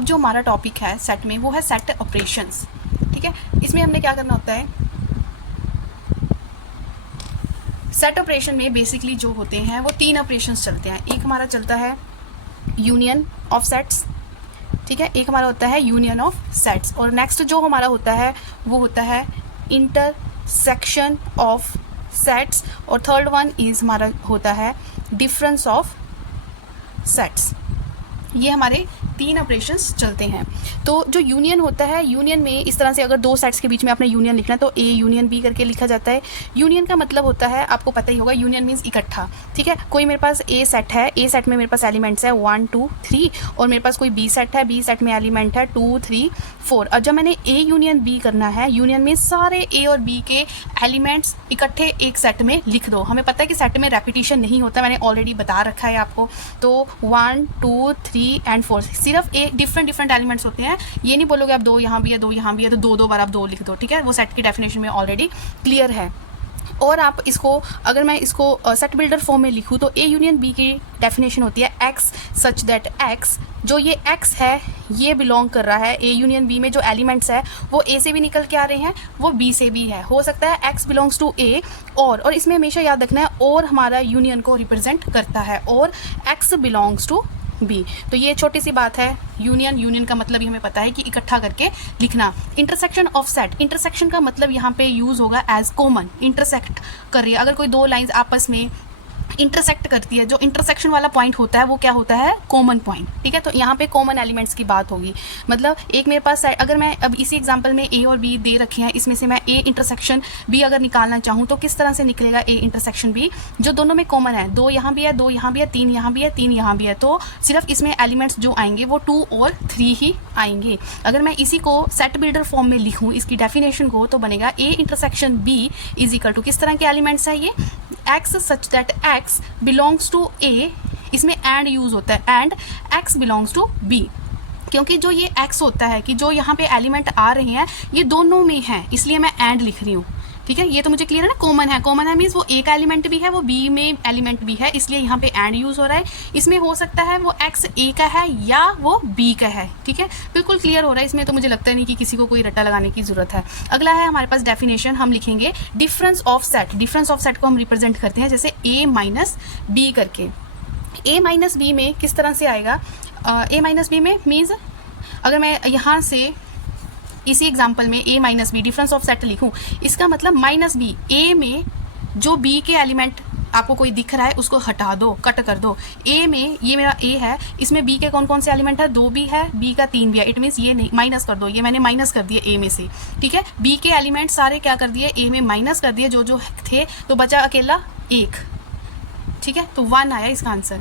अब जो हमारा टॉपिक है सेट में वो है सेट ऑपरेशंस। ठीक है, इसमें हमने क्या करना होता है, सेट ऑपरेशन में बेसिकली जो होते हैं वो 3 ऑपरेशंस चलते हैं। एक हमारा चलता है यूनियन ऑफ सेट्स, ठीक है, एक हमारा होता है यूनियन ऑफ सेट्स, और नेक्स्ट जो हमारा होता है वो होता है इंटरसेक्शन ऑफ सेट्स, और थर्ड वन इज हमारा होता है डिफरेंस ऑफ सेट्स। ये हमारे 3 ऑपरेशंस चलते हैं। तो जो यूनियन होता है, यूनियन में इस तरह से अगर 2 सेट्स के बीच में आपने यूनियन लिखना है तो ए यूनियन बी करके लिखा जाता है। यूनियन का मतलब होता है, आपको पता ही होगा, यूनियन मीन्स इकट्ठा। ठीक है, कोई मेरे पास ए सेट है, ए सेट में मेरे पास एलिमेंट्स है 1 2 3, और मेरे पास कोई बी सेट है, बी सेट में एलिमेंट है 2 3 4। अब जब मैंने ए यूनियन बी करना है, यूनियन में सारे ए और बी के एलिमेंट्स इकट्ठे एक सेट में लिख दो। हमें पता है कि सेट में रेपिटेशन नहीं होता, मैंने ऑलरेडी बता रखा है आपको। तो 1 2 3 एंड 4 सिर्फ एक डिफरेंट एलिमेंट्स होते हैं। ये नहीं बोलोगे आप 2 यहाँ भी है 2 यहाँ भी है तो 2 बार आप 2 लिख दो। ठीक है, वो सेट की डेफिनेशन में ऑलरेडी क्लियर है। और आप इसको, अगर मैं इसको सेट बिल्डर फॉर्म में लिखूँ तो ए यूनियन बी की डेफिनेशन होती है एक्स सच दैट एक्स, जो ये एक्स है ये बिलोंग कर रहा है ए यूनियन बी में। जो एलिमेंट्स है वो ए से भी निकल के आ रहे हैं, वो बी से भी है। हो सकता है एक्स बिलोंग्स टू ए, और इसमें हमेशा याद रखना है और हमारा यूनियन को रिप्रेजेंट करता है, और एक्स बिलोंग्स टू बी। तो ये छोटी सी बात है। यूनियन का मतलब ही हमें पता है कि इकट्ठा करके लिखना। इंटरसेक्शन ऑफ सेट, इंटरसेक्शन का मतलब यहाँ पे यूज होगा एज कॉमन, इंटरसेक्ट कर रही है। अगर कोई 2 लाइंस आपस में इंटरसेक्ट करती है, जो इंटरसेक्शन वाला पॉइंट होता है वो क्या होता है, कॉमन पॉइंट। ठीक है, तो यहाँ पे कॉमन एलिमेंट्स की बात होगी। मतलब एक मेरे पास, अगर मैं अब इसी एग्जांपल में ए और बी दे रखे हैं, इसमें से मैं ए इंटरसेक्शन बी अगर निकालना चाहूँ तो किस तरह से निकलेगा ए इंटरसेक्शन बी, जो दोनों में कॉमन है। 2 यहाँ भी है, 2 यहाँ भी है, 3 यहाँ भी है, 3 यहाँ भी है, तो सिर्फ इसमें एलिमेंट्स जो आएंगे वो 2 और 3 ही आएंगे। अगर मैं इसी को सेट बिल्डर फॉर्म में लिखूँ, इसकी डेफिनेशन को, तो बनेगा A intersection B is equal to, किस तरह के एलिमेंट्स है ये, x such that x belongs to A, इसमें एंड यूज होता है, and x belongs to B. क्योंकि जो ये एक्स होता है कि जो यहाँ पे एलिमेंट आ रहे हैं ये दोनों में है, इसलिए मैं एंड लिख रही हूँ। ठीक है, ये तो मुझे क्लियर है ना, कॉमन है मीन्स वो ए का एलिमेंट भी है, वो बी में एलिमेंट भी है, इसलिए यहाँ पे एंड यूज हो रहा है। इसमें हो सकता है वो एक्स ए का है या वो बी का है। ठीक है, बिल्कुल क्लियर हो रहा है। इसमें तो मुझे लगता नहीं कि किसी को कोई रट्टा लगाने की जरूरत है। अगला है हमारे पास डेफिनेशन, हम लिखेंगे difference of set. Difference of set को हम रिप्रेजेंट करते हैं जैसे ए माइनस बी करके। ए माइनस बी में किस तरह से आएगा, ए माइनस बी में मीन्स अगर मैं यहाँ से इसी एग्जाम्पल में A minus B difference of set लिखूं, इसका मतलब माइनस बी, ए में जो बी के एलिमेंट आपको कोई दिख रहा है उसको हटा दो, कट कर दो। ए में, ये मेरा ए है, इसमें बी के कौन कौन से एलिमेंट है, 2 भी है, बी का 3 भी है, इट मीन्स ये नहीं, माइनस कर दो, ये मैंने माइनस कर दिए ए में से। ठीक है, बी के एलिमेंट सारे क्या कर दिए, ए में माइनस कर दिए जो जो थे, तो बचा अकेला 1। ठीक है, तो 1 आया इसका answer.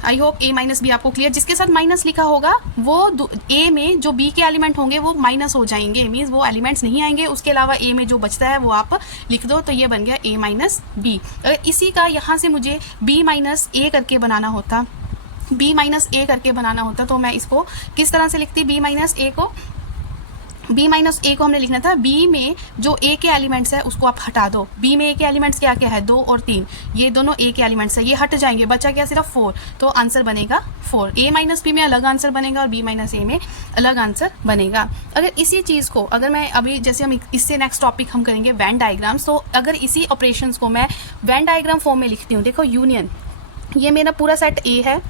I hope A minus B आपको क्लियर। जिसके साथ माइनस लिखा होगा वो ए में जो बी के एलिमेंट होंगे वो माइनस हो जाएंगे, मीन्स वो एलिमेंट्स नहीं आएंगे। उसके अलावा ए में जो बचता है वो आप लिख दो, तो ये बन गया ए माइनस बी। अगर इसी का यहाँ से मुझे बी माइनस ए करके बनाना होता, बी माइनस ए करके बनाना होता, तो मैं इसको किस तरह से लिखती, बी माइनस ए को, बी माइनस ए को हमने लिखना था, बी में जो ए के एलिमेंट्स है उसको आप हटा दो। बी में ए के एलिमेंट्स क्या क्या है, 2 और 3, ये दोनों ए के एलिमेंट्स है, ये हट जाएंगे, बचा क्या सिर्फ 4, तो आंसर बनेगा 4। ए माइनस बी में अलग आंसर बनेगा और बी माइनस ए में अलग आंसर बनेगा। अगर इसी चीज़ को, अगर मैं अभी जैसे हम इससे नेक्स्ट टॉपिक हम करेंगे वेन डायग्राम्स, तो अगर इसी ऑपरेशंस को मैं वेन डायग्राम फॉर्म में लिखती हूँ, देखो यूनियन, ये मेरा पूरा सेट ए है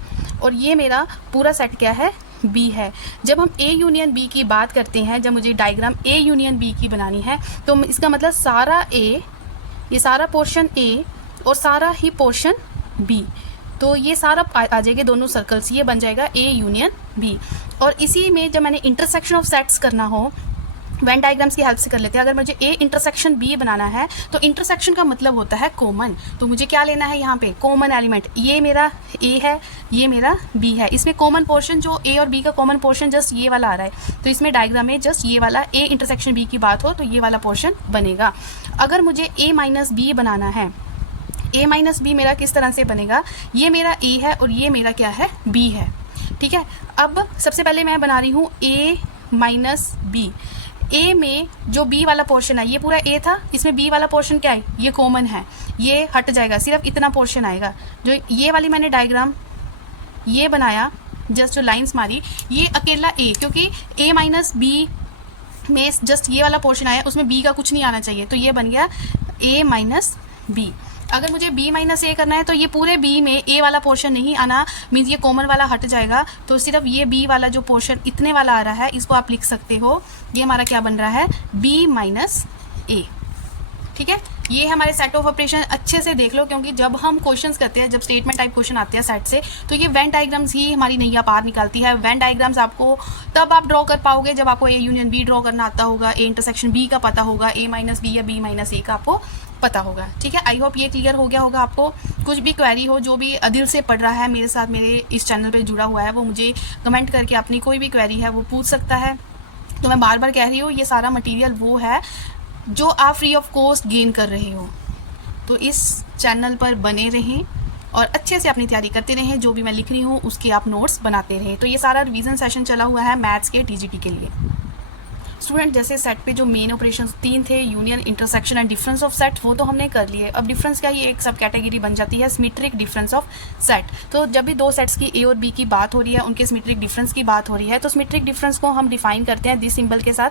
और ये मेरा पूरा सेट क्या है, बी है। जब हम ए यूनियन बी की बात करते हैं, जब मुझे डायग्राम ए यूनियन बी की बनानी है, तो इसका मतलब सारा ए, ये सारा पोर्शन ए और सारा ही पोर्शन बी, तो ये सारा आ जाएगा दोनों सर्कल्स, ये बन जाएगा ए यूनियन बी। और इसी में जब मैंने इंटरसेक्शन ऑफ सेट्स करना हो, वेन डायग्राम्स की हेल्प से कर लेते हैं। अगर मुझे ए इंटरसेक्शन बी बनाना है तो इंटरसेक्शन का मतलब होता है कॉमन, तो मुझे क्या लेना है यहाँ पे, कॉमन एलिमेंट। ये मेरा ए है, ये मेरा बी है, इसमें कॉमन पोर्शन जो ए और बी का कॉमन पोर्शन जस्ट ये वाला आ रहा है, तो इसमें डायग्राम में जस्ट ये वाला ए इंटरसेक्शन बी की बात हो तो ये वाला पोर्शन बनेगा। अगर मुझे ए माइनस बी बनाना है, ए माइनस बी मेरा किस तरह से बनेगा, ये मेरा ए है और ये मेरा क्या है, बी है। ठीक है, अब सबसे पहले मैं बना रही हूँ ए माइनस बी। ए में जो बी वाला पोर्शन है, ये पूरा ए था, इसमें बी वाला पोर्शन क्या है, ये कॉमन है, ये हट जाएगा, सिर्फ इतना पोर्शन आएगा। जो ये वाली मैंने डायग्राम ये बनाया, जस्ट जो लाइंस मारी, ये अकेला ए, क्योंकि ए माइनस बी में जस्ट ये वाला पोर्शन आया, उसमें बी का कुछ नहीं आना चाहिए, तो ये बन गया ए माइनस बी। अगर मुझे b माइनस ए करना है तो ये पूरे b में a वाला पोर्शन नहीं आना, मीन्स ये कॉमन वाला हट जाएगा, तो सिर्फ ये b वाला जो पोर्शन इतने वाला आ रहा है इसको आप लिख सकते हो, ये हमारा क्या बन रहा है b माइनस ए। ठीक है, ये हमारे सेट ऑफ ऑपरेशन अच्छे से देख लो, क्योंकि जब हम क्वेश्चंस करते हैं, जब स्टेटमेंट टाइप क्वेश्चन आते हैं सेट से, तो ये वेन डायग्राम्स ही हमारी नैया पार निकालती है। वेन डायग्राम्स आपको तब आप ड्रॉ कर पाओगे जब आपको ए यूनियन बी ड्रॉ करना आता होगा, ए इंटरसेक्शन बी का पता होगा, ए माइनस बी या बी माइनस ए का आपको पता होगा। ठीक है, आई होप ये क्लियर हो गया होगा आपको। कुछ भी क्वेरी हो, जो भी दिल से पढ़ रहा है मेरे साथ, मेरे इस चैनल पे जुड़ा हुआ है, वो मुझे कमेंट करके अपनी कोई भी क्वेरी है वो पूछ सकता है। तो मैं बार बार कह रही हूँ, ये सारा मटेरियल वो है जो आप फ्री ऑफ कॉस्ट गेन कर रहे हो, तो इस चैनल पर बने रहें और अच्छे से अपनी तैयारी करते रहें। जो भी मैं लिख रही हूँ उसके आप नोट्स बनाते रहें। तो ये सारा रिवीजन सेशन चला हुआ है मैथ्स के टीजीटी के लिए। स्टूडेंट, जैसे सेट पे जो मेन ऑपरेशन 3 थे, union, intersection and difference of set, वो तो हमने कर लिए। अब डिफरेंस क्या, ये एक सब कैटेगरी बन जाती है, सिमेट्रिक डिफरेंस ऑफ सेट। तो जब भी दो सेट्स की ए और बी की बात हो रही है, उनके सिमेट्रिक डिफरेंस की बात हो रही है, तो सिमेट्रिक डिफरेंस को हम डिफाइन करते हैं दिस सिंबल के साथ,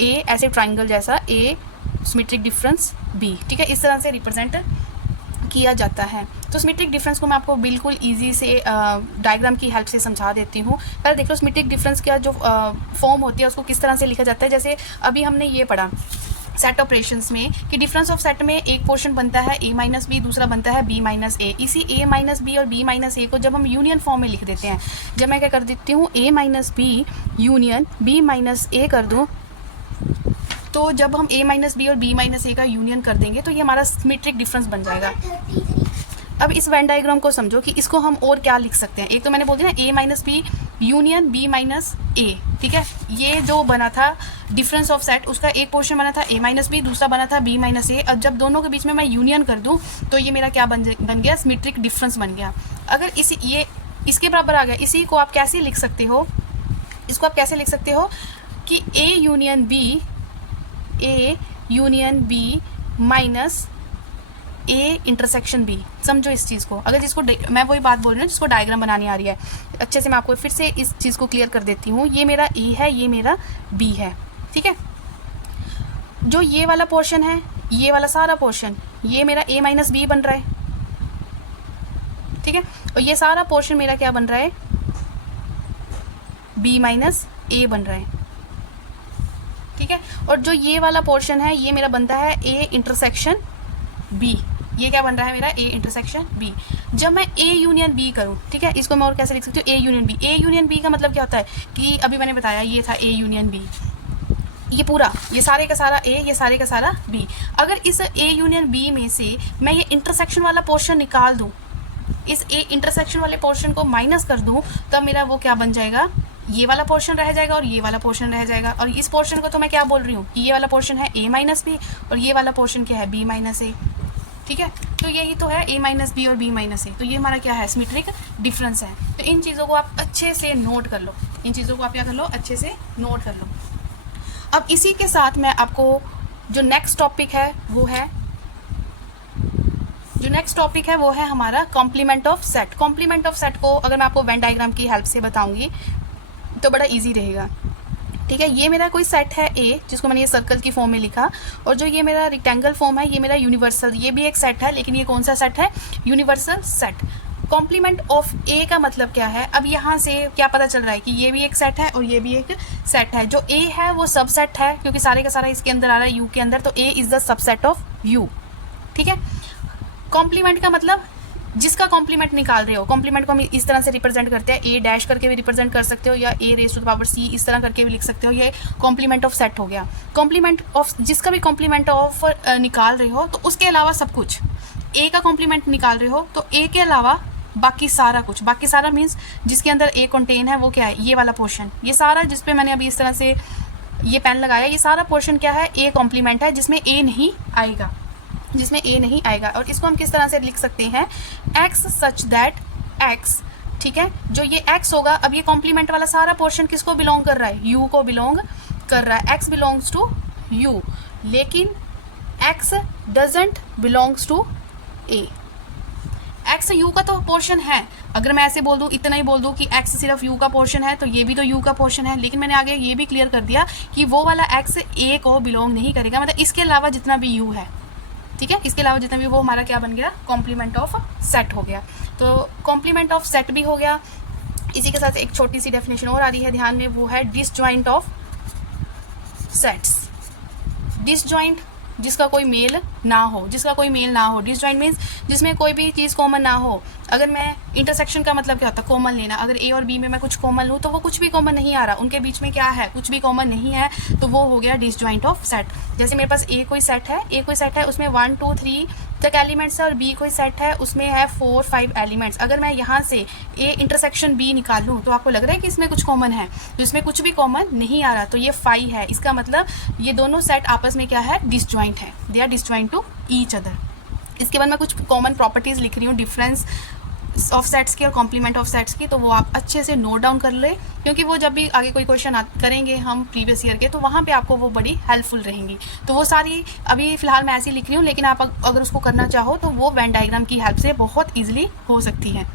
ए ऐसे ट्राइंगल जैसा, ए सिमेट्रिक डिफरेंस बी। ठीक है, इस तरह से रिप्रेजेंट किया जाता है। तो सिमेट्रिक डिफरेंस को मैं आपको बिल्कुल इजी से डायग्राम की हेल्प से समझा देती हूँ। पहले देख लो सिमेट्रिक डिफरेंस का जो फॉर्म होती है उसको किस तरह से लिखा जाता है। जैसे अभी हमने ये पढ़ा सेट ऑपरेशंस में कि डिफरेंस ऑफ सेट में एक पोर्शन बनता है ए माइनस बी, दूसरा बनता है बी माइनस ए। इसी ए माइनस बी और बी माइनस ए को जब हम यूनियन फॉर्म में लिख देते हैं, जब मैं क्या कर देती हूँ A minus B union B minus A कर दूँ, तो जब हम a माइनस बी और b माइनस ए का यूनियन कर देंगे तो ये हमारा सिमेट्रिक डिफरेंस बन जाएगा। अब इस वेन डायग्राम को समझो कि इसको हम और क्या लिख सकते हैं। एक तो मैंने बोल दिया ना a minus B union b minus A. ठीक है, ये जो बना था डिफरेंस ऑफ सेट, उसका एक पोर्शन बना था a माइनस बी, दूसरा बना था b माइनस ए। अब जब दोनों के बीच में मैं यूनियन कर दूं तो ये मेरा क्या बन गया, सिमेट्रिक डिफरेंस बन गया। अगर ये इसके बराबर आ गया, इसी को आप कैसे लिख सकते हो, इसको आप कैसे लिख सकते हो कि a union B minus A intersection B. समझो इस चीज़ को। अगर जिसको मैं वही बात बोल रही हूँ जिसको डायग्राम बनानी आ रही है, अच्छे से मैं आपको फिर से इस चीज़ को क्लियर कर देती हूँ। ये मेरा ए है, ये मेरा बी है। ठीक है, जो ये वाला पोर्शन है, ये वाला सारा पोर्शन, ये मेरा ए माइनस बी बन रहा है। ठीक है, और ये सारा पोर्शन मेरा क्या बन रहा है, बी माइनस ए बन रहा है। ठीक है, और जो ये वाला पोर्शन है ये मेरा बनता है ए इंटरसेक्शन बी। ये क्या बन रहा है मेरा, ए इंटरसेक्शन बी। जब मैं ए यूनियन बी करूँ, ठीक है, इसको मैं और कैसे लिख सकती हूँ, A union B. A union B का मतलब क्या होता है कि अभी मैंने बताया ये था ए यूनियन बी, ये पूरा, ये सारे का सारा ए, ये सारे का सारा बी। अगर इस ए यूनियन बी में से मैं ये इंटरसेक्शन वाला पोर्शन निकाल दूँ, इस ए इंटरसेक्शन वाले पोर्शन को माइनस कर दूँ, तब मेरा वो क्या बन जाएगा, ये वाला पोर्शन रह जाएगा और ये वाला पोर्शन रह जाएगा। और इस पोर्शन को तो मैं क्या बोल रही हूँ कि ये वाला पोर्शन है a माइनस बी और ये वाला पोर्शन क्या है, b माइनस ए। ठीक है, तो यही तो है a माइनस बी और b माइनस ए। तो ये हमारा क्या है, सिमेट्रिक डिफरेंस है। तो इन चीज़ों को आप अच्छे से नोट कर लो, इन चीज़ों को आप क्या कर लो, अच्छे से नोट कर लो। अब इसी के साथ मैं आपको जो नेक्स्ट टॉपिक है वो है हमारा complement of set. Complement of set को अगर मैं आपको वेन डायग्राम की हेल्प से बताऊंगी तो बड़ा इजी रहेगा। ठीक है, ये मेरा कोई सेट है ए, जिसको मैंने ये सर्कल की फॉर्म में लिखा, और जो ये मेरा रेक्टेंगल फॉर्म है ये मेरा यूनिवर्सल, ये भी एक सेट है, लेकिन ये कौन सा सेट है, यूनिवर्सल सेट। कॉम्प्लीमेंट ऑफ ए का मतलब क्या है, अब यहाँ से क्या पता चल रहा है कि ये भी एक सेट है और ये भी एक सेट है। जो ए है वो सब सेट है, क्योंकि सारे का सारा इसके अंदर आ रहा है, यू के अंदर, तो A is the subset of you. ठीक है, कॉम्प्लीमेंट का मतलब जिसका कॉम्प्लीमेंट निकाल रहे हो। कॉम्प्लीमेंट को हम इस तरह से रिप्रेजेंट करते हैं, ए डैश करके भी रिप्रेजेंट कर सकते हो, या ए रेज़ टू द पावर सी इस तरह करके भी लिख सकते हो। ये कॉम्प्लीमेंट ऑफ सेट हो गया। कॉम्प्लीमेंट ऑफ, जिसका भी कॉम्प्लीमेंट ऑफ निकाल रहे हो तो उसके अलावा सब कुछ, ए का कॉम्प्लीमेंट निकाल रहे हो तो ए के अलावा बाकी सारा कुछ, बाकी सारा मीन्स जिसके अंदर ए कंटेन है वो क्या है, ये वाला पोर्शन, ये सारा जिस पे मैंने अभी इस तरह से ये पेन लगाया, ये सारा पोर्शन क्या है, ए कॉम्प्लीमेंट है, जिसमें ए नहीं आएगा, जिसमें ए नहीं आएगा। और इसको हम किस तरह से लिख सकते हैं, x सच दैट x। ठीक है, जो ये x होगा, अब ये कॉम्प्लीमेंट वाला सारा पोर्शन किसको बिलोंग कर रहा है, u को बिलोंग कर रहा है, x बिलोंग्स टू u, लेकिन x doesn't belongs to a। X U का तो पोर्शन है, अगर मैं ऐसे बोल दूँ, इतना ही बोल दूँ कि एक्स सिर्फ यू का पोर्शन है, तो ये भी तो यू का पोर्शन है। लेकिन मैंने आगे ये भी क्लियर कर दिया कि वो वाला एक्स ए को बिलोंग नहीं करेगा, मतलब इसके अलावा जितना भी यू है, ठीक है, इसके अलावा जितना भी, वो हमारा क्या बन गया, कॉम्प्लीमेंट ऑफ सेट हो गया। तो कॉम्प्लीमेंट ऑफ सेट भी हो गया। इसी के साथ एक छोटी सी डेफिनेशन और आ रही है ध्यान में, वो है डिसजॉइंट ऑफ सेट्स। डिसजॉइंट जिसका कोई मेल ना हो, जिसका कोई मेल ना हो। डिसजॉइंट मीन्स जिसमें कोई भी चीज़ कॉमन ना हो। अगर मैं इंटरसेक्शन का मतलब क्या होता है, कॉमन लेना। अगर ए और बी में मैं कुछ कॉमन लूँ तो वो कुछ भी कॉमन नहीं आ रहा, उनके बीच में क्या है, कुछ भी कॉमन नहीं है, तो वो हो गया डिसजॉइंट ऑफ सेट। जैसे मेरे पास ए कोई सेट है, उसमें 1 2 3 तक एलिमेंट्स है, और बी कोई सेट है उसमें है 4 5 एलिमेंट्स। अगर मैं यहाँ से ए इंटरसेक्शन बी निकाल लूँ तो आपको लग रहा है कि इसमें कुछ कॉमन है, तो इसमें कुछ भी कॉमन नहीं आ रहा, तो ये 5 है। इसका मतलब ये दोनों सेट आपस में क्या है, डिसजॉइंट है, they are disjoint to each other. इसके बाद मैं कुछ कॉमन प्रॉपर्टीज़ लिख रही हूँ डिफरेंस ऑफ सेट्स की और कॉम्प्लीमेंट ऑफ सेट्स की, तो वो आप अच्छे से नोट डाउन कर ले, क्योंकि वो जब भी आगे कोई क्वेश्चन करेंगे हम प्रीवियस ईयर के, तो वहाँ पे आपको वो बड़ी हेल्पफुल रहेंगी। तो वो सारी अभी फ़िलहाल मैं ऐसे ही लिख रही हूँ, लेकिन आप अगर उसको करना चाहो तो वो वेन डायग्राम की हेल्प से बहुत ईजिली हो सकती है।